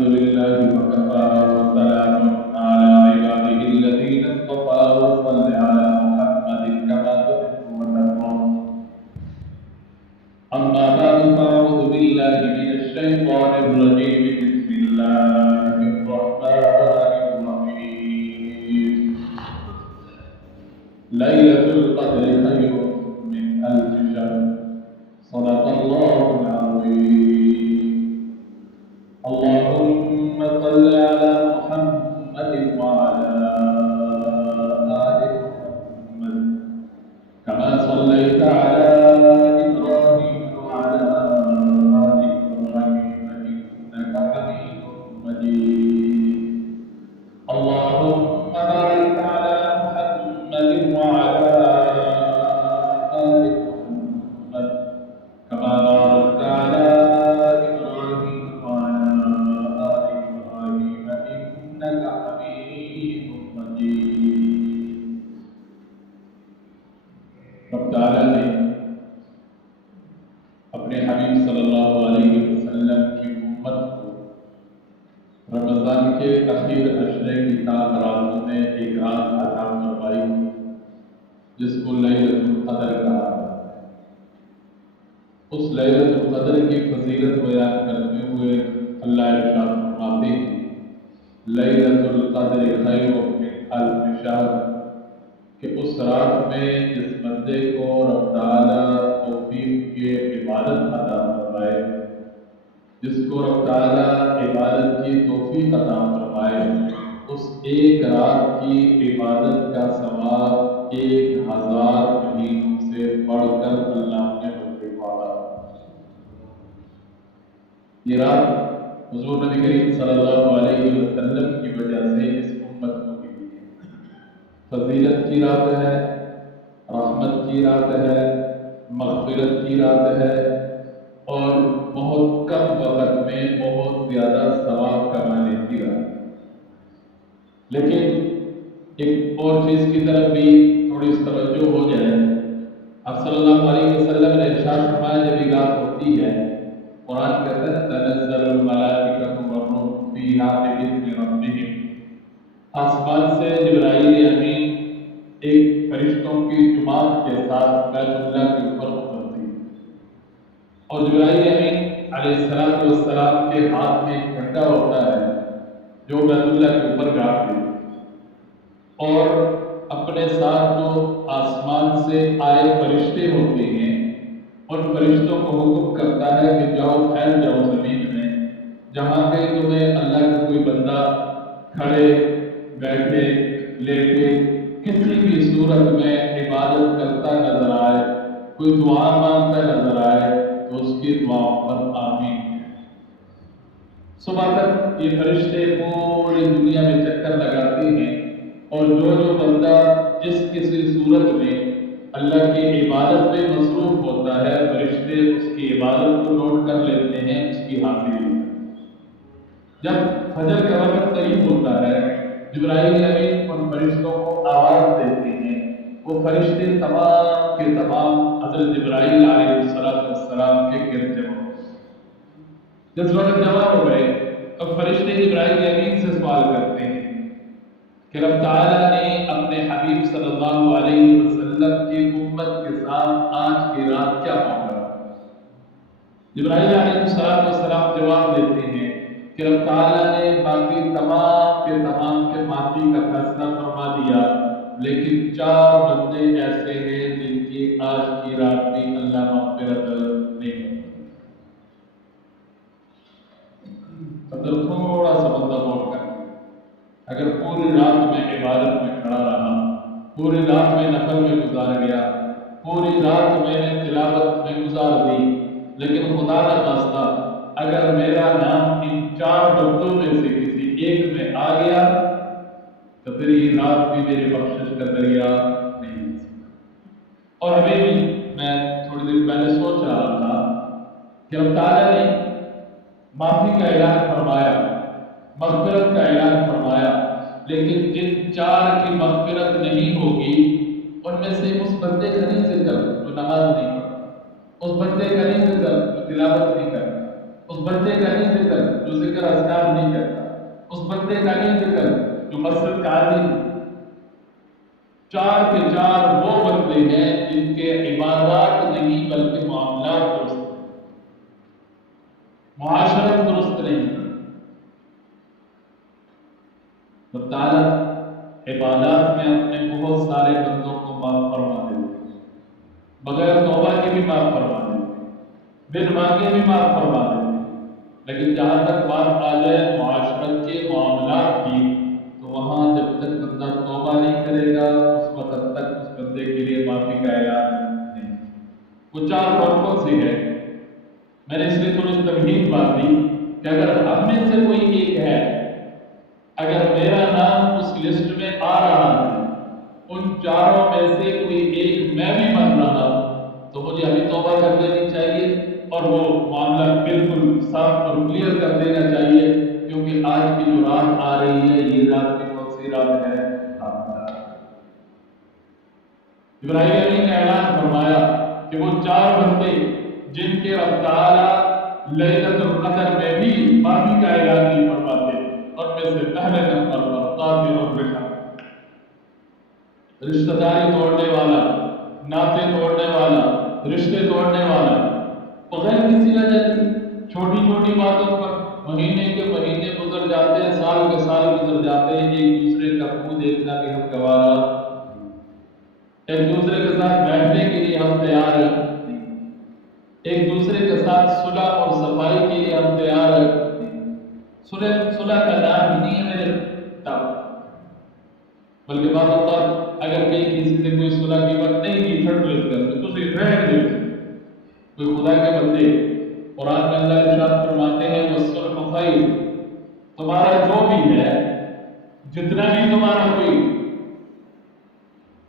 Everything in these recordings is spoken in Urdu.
الحمد لله وكفى وسلام على عباده الذين اصطفى وصل على محمد كما تحب وترضى. أما بعد فأعوذ بالله من الشيطان الرجيم. بسم الله الرحمن الرحيم. ليلة القدر خير من ألف شهر. صدق الله العظيم. اللهم صل على محمد وعلى آل محمد كما صليت على إبراهيم وعلى آل إبراهيم إنك حميد مجيد. اللهم بارك على محمد وعلى آل محمد كما باركت على إبراهيم وعلى آل إبراهيم إنك حميد مجيد. رب تعالیٰ نے اپنے حبیب صلی اللہ علیہ وسلم کی امت کو رمضان کے اخیر عشرے کی 7 راتوں میں ایک رات عطا فرمائی جس کو لیلۃ القدر کہا جاتا ہے۔ اس لیلۃ القدر کی فضیلت بیان کرتے ہوئے اللہ ارشاد فرماتے ہیں لیلۃ القدر خیر من الف شہر، کہ اس رات میں جس بندے کو رب تعالیٰ توفیق کے عبادت عطا فرمائے، جس کو رب تعالیٰ عبادت کی توفیق عطا فرمائے، اس ایک رات کی عبادت کا ثواب 1000 مہینوں سے بڑھ کر اللہ نے مجھے وعدہ۔ یہ رات حضور نبی کریم صلی اللہ علیہ وسلم کی وجہ سے اس امت کو ملی ہے۔ فضیلت کی رات ہے، رحمت کی رات ہے، مغفرت کی رات ہے، اور بہت کم وقت میں بہت زیادہ ثواب کمانے کی رات ہے۔ لیکن ایک اور چیز کی طرف بھی تھوڑی توجہ ہو جائے۔ آپ صلی اللہ علیہ وسلم نے ارشاد فرمایا جب یہ رات ہوتی ہے، قرآن کہتا ہے تنزل الملائکۃ والروح فیہا بإذن ربہم، آسمان سے جبرائیل امین ایک فرشتوں کی جماعت کے ساتھ بیت اللہ کے اوپر اترتی ہے، اور جبرائیل امین علیہ السلام کے ہاتھ میں ایک جھنڈا ہوتا ہے جو بیت اللہ کے اوپر گاڑتے ہیں، اور اپنے ساتھ جو آسمان سے آئے فرشتے ہوتے ہیں ان فرشتوں کو حکم کرتا ہے کہ جاؤ پھیل جاؤ زمین میں، جہاں کہیں تمہیں اللہ کا کوئی بندہ کھڑے بیٹھے لیٹے کسی بھی صورت میں عبادت کرتا نظر آئے، کوئی دعا مانگتا نظر آئے تو اس کی دعاؤں پر آمین۔ صبح تک یہ فرشتے پوری دنیا میں چکر لگاتے ہیں، اور جو بندہ جس کسی صورت میں اللہ کی عبادت میں مصروف ہوتا ہے فرشتے اس کی عبادت کو نوٹ کر لیتے ہیں، اس کی حاضری۔ جب فجر کا وقت قریب ہوتا ہے جبرائیل امین ان فرشتوں کو آواز دیتے ہیں، وہ فرشتے تمام کے تمام حضرت جبرائیل علیہ السلام کے گرد جمع ہو۔ جس وقت جمع ہو گئے تو فرشتے جبرائیل امین سے سوال کرتے ہیں کہ رب تعالیٰ نے اپنے حبیب صلی اللہ علیہ وسلم کی امت کے ساتھ آج کی رات کیا معاملہ؟ جبرائیل علیہ السلام جواب دیتے ہیں کہ رب تعالیٰ نے باقی تمام کے معافی کا فیصلہ فرما دیا، لیکن 4 بندے ایسے ہیں جن کی آج کی رات بھی اللہ مغفرت نہیں کرتا۔ تھوڑا سا بندہ غور کر، اگر پوری رات میں عبادت میں کھڑا رہا، پوری رات میں نفل میں گزار گیا، پوری رات میں نے تلاوت میں گزار دی، لیکن خدا نہ خواستہ اگر میرا نام ان 4 ڈبوں میں سے کسی ایک میں آ گیا تو پھر یہ رات بھی میرے بخشش کا ذریعہ نہیں ہو سکتا۔ اور ہمیں بھی میں تھوڑی دیر پہلے سوچ رہا تھا کہ رب تعالیٰ نے معافی کا اعلان فرمایا، مغفرت کا اعلان فرمایا، لیکن جن 4 کی مغفرت نہیں ہوگی ان میں سے اس بندے کا نہیں ذکر جو نماز نہیں پڑھتا، اس بندے کا نہیں ذکر جو تلاوت نہیں کرتا، اس بندے کا نہیں ذکر جو ذکر اذکار نہیں کرتا، اس بندے کا نہیں ذکر جو مسجد کا عالم۔ چار کے چار وہ بندے ہیں جن کے عبادات نہیں بلکہ معاملات درست ہیں، معاشرت درست نہیں۔ رب تعالیٰ عبادات میں اپنے بہت سارے بندوں کو معاف فرما دیتے ہیں، بغیر توبہ کے بھی معاف فرما دیتے ہیں، بن مانگے بھی معاف فرما دیتے ہیں، لیکن جہاں تک بات آ جائے معاشرت کے معاملات کی تو وہاں جب تک بندہ توبہ نہیں کرے گا اس وقت تک اس بندے کے لیے معافی کا اعلان نہیں۔ وہ چار کون سی ہے؟ میں نے اس لیے تھوڑی تمہید بات دی کہ اگر ہم میں سے کوئی ایک ہے، اگر میرا نام اس لسٹ میں آ رہا ہے، ان چاروں میں سے کوئی ایک میں بھی بن رہا ہوں، تو مجھے ابھی توبہ کر لینی چاہیے اور وہ معاملہ بالکل صاف اور کلیئر کر دینا چاہیے، کیونکہ آج کی جو رات آ رہی ہے یہ رات کی کون سی رات ہے؟ ابراہیم علیہ نے اعلان فرمایا کہ وہ چار بندے جن کے رب تعالیٰ لیلۃ القدر میں بھی معافی کا اعلان نہیں فرماتے، اور میں سے پہلے نمبر پر قاطع الرحم، رشتہ داری توڑنے والا، ناطے توڑنے والا، رشتے توڑنے والا، بغیر کسی وجہ کی چھوٹی چھوٹی باتوں پر مہینے کے مہینے گزر جاتے ہیں، سال کے سال گزر جاتے ہیں، ایک دوسرے کا منہ دیکھنا بھی ہم گوارا، ایک دوسرے کے ساتھ بیٹھنے کے لیے ہم تیار ہیں، ایک دوسرے کے ساتھ صلح اور صفائی کے لیے ہم تیار ہیں۔ صلح کا نام ہی نہیں ہے میرے کتاب، بلکہ بعض اوقات اگر کہیں کسی سے کوئی صلح کی بات نہیں کی ٹھٹولیت کرتے تو اسے رہنے دے۔ کوئی خدا کے بندے قرآن میں اللہ ارشاد فرماتے ہیں وَالصُّلْحُ خَيْرٌ، تمہارا جو بھی ہے، جتنا بھی تمہارا کوئی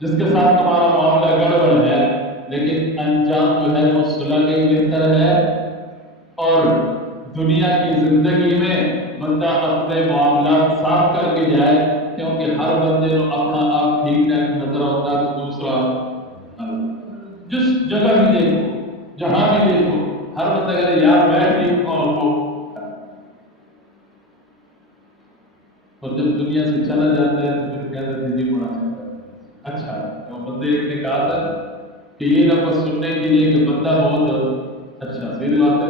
جس کے ساتھ تمہارا معاملہ گڑبڑ ہے، لیکن انجام جو ہے وہ صلح کے بہتر ہے، اور دنیا کی زندگی میں بندہ اپنے معاملات صاف کر کے جائے، کیونکہ ہر بندے کو اپنا آپ ٹھیک نظر ہوتا ہے تو دوسرا جس جگہ بھی دیکھو جہاں بھی دیکھو ہر بندہ کہے یار میں ٹھیک ہوں، اور جب دنیا سے چلا جاتا ہے تو پھر کہتا ہے جی ہونا چاہتا ہے۔ اچھا تو بندے نے کہا تھا کہ یہ لفظ سننے کے لیے کہ بندہ بہت اچھا، سیدھی بات ہے،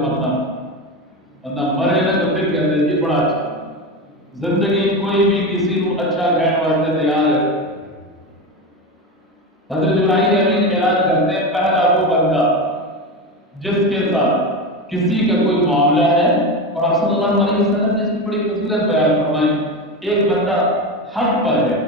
بندہ مرے نا تو پھر کہتے ہیں جی بڑا اچھا۔ زندگی کوئی بھی کسی کو اچھا کہنے واسطے تیار ہے۔ حضرت ابراہیم علیہ اعلان کرتے ہیں پہلا وہ بندہ جس کے ساتھ کسی کا کوئی معاملہ ہے، اور آپ صلی اللہ علیہ وسلم نے اس کی بڑی فضیلت بیان فرمائی، ایک بندہ حق پر ہے،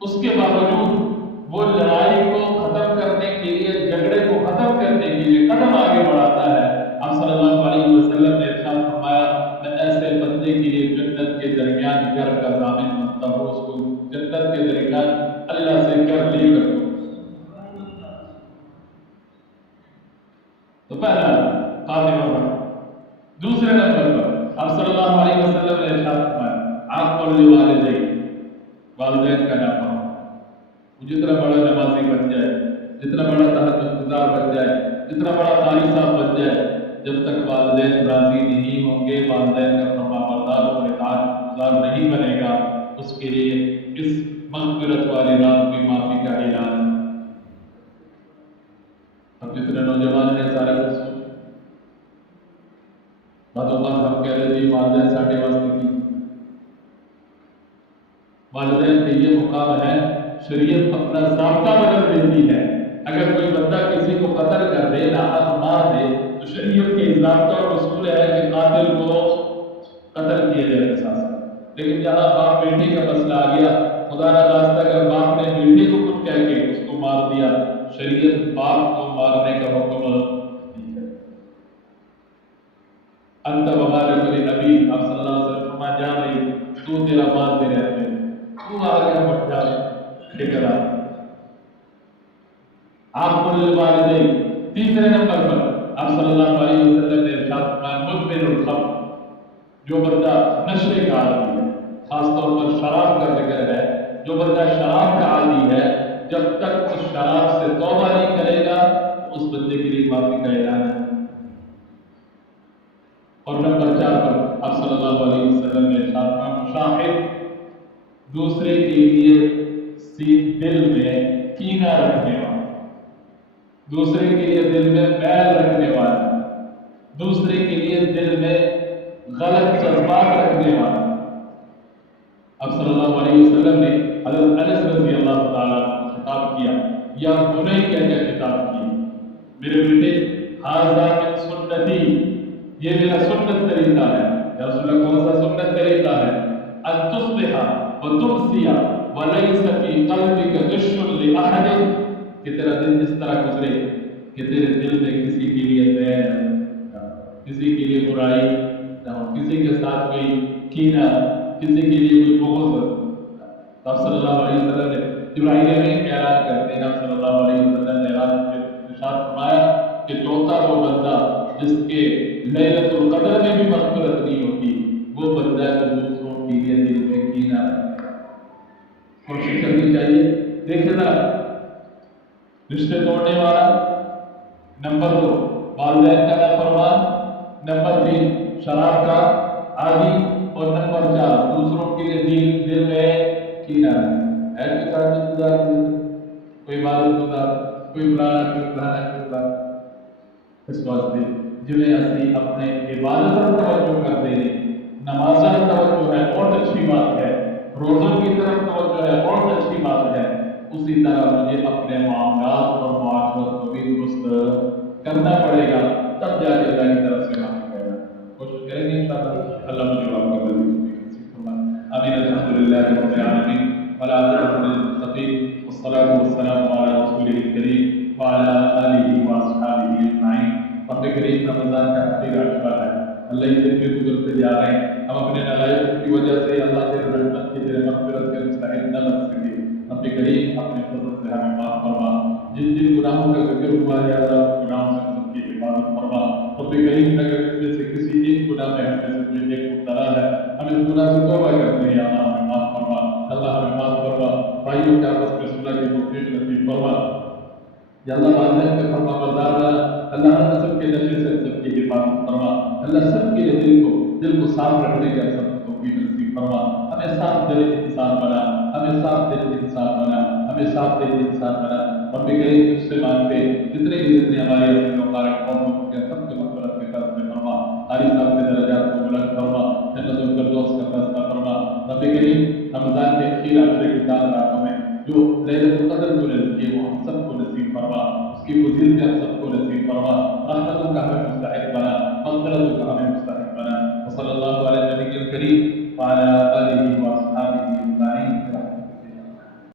اس کے باوجود وہ لڑائی کو ختم کرنے کے لیے، جھگڑے کو ختم کرنے کے لیے قدم آگے بڑھاتا ہے۔ آپ صلی اللہ علیہ وسلم نے ارشاد فرمایا میں ایسے بندے کے لیے جنت کے درمیان گھر کا ضامن بنتا ہوں، اس کو جنت کے درمیان اللہ سے گھر لے کر دو۔ تو پہلا قاتل الرحم۔ دوسرے نمبر پر آپ صلی اللہ علیہ وسلم نے ارشاد فرمایا عاق الوالدین، والدین کا نافرمان، جتنا بڑا نمازی بن جائے، جتنا بڑا تہجد گزار بن جائے، جتنا بڑا قاری صاحب بن جائے، جب تک والدین راضی نہیں ہوں گے، والدین کا فرمانبردار اور اطاعت گزار نہیں بنے گا، اس کے لیے اس مغفرت والی رات کی معافی کا اعلان۔ اب جتنے نوجوان ہیں سارے کو سن باتوں بات ہم کہہ رہے تھے والدین ساڑھے واسطے کی، والدین کے یہ مقام ہے، شریعت اپنا ضابطہ بدل دیتی ہے۔ اگر کوئی بندہ کسی کو قتل کر دے، ناحق مار دے، تو شریعت کے ضابطہ اور اصول ہے کہ قاتل کو قتل کیا جائے قصاص۔ لیکن جہاں باپ بیٹی کا مسئلہ آ گیا، خدا نہ خواستہ اگر باپ نے بیٹی کو کچھ کہہ کے اس کو مار دیا، شریعت باپ کو مارنے کا حکم نہیں ہے۔ انت ومالک لابی، آپ صلی اللہ علیہ وسلم فرمایا جا رہی تو تیرا مال تیرے ہاتھ میں، تو آگے بڑھ جا ٹھیک ہے۔ آپ کو والدین۔ تیسرے نمبر پر آپ صلی اللہ علیہ وسلم نے ارشاد فرمایا مدمن الخمر، جو بندہ نشے کا عادی ہے، خاص طور پر شراب کا ذکر ہے، جو بندہ شراب کا عادی ہے، جب تک اس شراب سے توبہ نہیں کرے گا تو اس بندے کے لیے معافی کا اعلان ہے۔ اور نمبر 4 پر آپ صلی اللہ علیہ وسلم نے ارشاد فرمایا مشاہد دوسرے کے لیے دل میں کینہ رکھنے والا، دوسرے کے لیے دل میں میل رکھنے والا، دوسرے کے لیے دل میں غلط جذبات رکھنے والا۔ اب صلی اللہ علیہ وسلم نے حضرت انس رضی اللہ تعالیٰ کو خطاب کیا، یا بنی کہہ کے خطاب کیا، میرے بیٹے ھذا من سنتی، یہ میرا سنت طریقہ ہے۔ یا رسول اللہ کون سا سنت طریقہ ہے؟ ان تصبح وتمسی وليس في قلبك غش لأحد، کہ تیرا دن اس طرح گزرے کہ تیرے دل میں کسی کے لیے زہر، کسی کے لیے برائی، کسی کے ساتھ کوئی کینہ، کسی کے لیے کوئی بغض۔ آپ صلی اللہ علیہ وسلم نے جبرائیل میں اعلان کرتے ہیں، آپ صلی اللہ علیہ وسلم نے ارشاد فرمایا کہ چوتھا وہ بندہ جس کے لیلۃ القدر میں بھی مغفرت نہیں ہوتی، وہ بندہ جو دوسروں کے لیے دل میں کینہ رکھتا ہے۔ کوشش کرنی چاہیے۔ دیکھیں ذرا، رشتے توڑنے والا، نمبر 2 والدین کا نافرمان، نمبر 3 شراب کا عادی، اور نمبر 4 دوسروں کے لیے دل میں کینہ ہے کہ تعلق گزار، کوئی عبادت گزار، کوئی فلانا، کوئی فلانا، کوئی فلانا۔ اس واسطے جنہیں اسی اپنے عبادت پر توجہ کرتے ہیں، نماز پر توجہ ہے بہت اچھی بات ہے، روزوں کی طرف توجہ ہے بہت اچھی بات ہے، اسی طرح مجھے اپنے معاملات اور معاشرت کو بھی درست کرنا پڑے گا، تب جا کے اللہ کی طرف سے معافی پائے گا۔ کوشش کریں گے انشاءاللہ، اللہ مجھے آپ کا بڑی نصیب فرمائے۔ آمین۔ الحمدللہ رب العالمین والعاقبۃ للمتقین والصلاۃ والسلام علی رسولہ الکریم وعلی آلہ واصحابہ اجمعین۔ رب کریم رمضان کا آخری عشرہ ہے، اللہ اس دن بھی گزرتے جا رہے ہیں، ہم اپنے نالائق کی وجہ سے اللہ تیرے رحمت کی، تیرے مغفرت کے مستحق نہ بن سکے۔ رب کریم اپنے فضل سے ہمیں معاف فرما، جن جن گناہوں کا ذکر ہوا ہے اللہ گناہوں سے سب کی حفاظت فرما۔ رب کریم اگر ان میں سے کسی ایک گناہ میں ہم میں سے کوئی ایک مبتلا ہے، ہم اس گناہ سے توبہ کرتے ہیں، اللہ ہمیں معاف فرما، اللہ ہمیں معاف فرما، بھائیوں کے آپس میں صلح کی توفیق نصیب فرما، یا اللہ والدین کے فرما بردار بنا، اللہ ہم سب کے نشے سے سب کی حفاظت فرما، اللہ سب کے دل کو صاف رکھنے کا سب توفیق نصیب فرما، ہمیں صاف دل انسان بنا، ہمیں صاف دل انسان بنا، ہمیں صاف دل انسان بنا۔ رب کریم تجھ سے مانگتے جتنے ہمارے عزیز و مبارک قوم کے سب کے مغفرت کے قدر میں فرما، قاری صاحب کے درجات کو بلند فرما، جنت الفردوس کا فیصلہ فرما۔ رب کریم رمضان کے اخیر عشرے کی چاند راتوں میں جو لیلۃ القدر کو نصیب کیے وہ ہم سب کو نصیب فرما، اس کی فضیلت ہم سب کو نصیب فرما، رحمتوں کا ہمیں مستحق بنا، مغفرتوں کا ہمیں مستحق بنا۔ وصلی اللہ علیہ نبی الکریم وعلی آلہ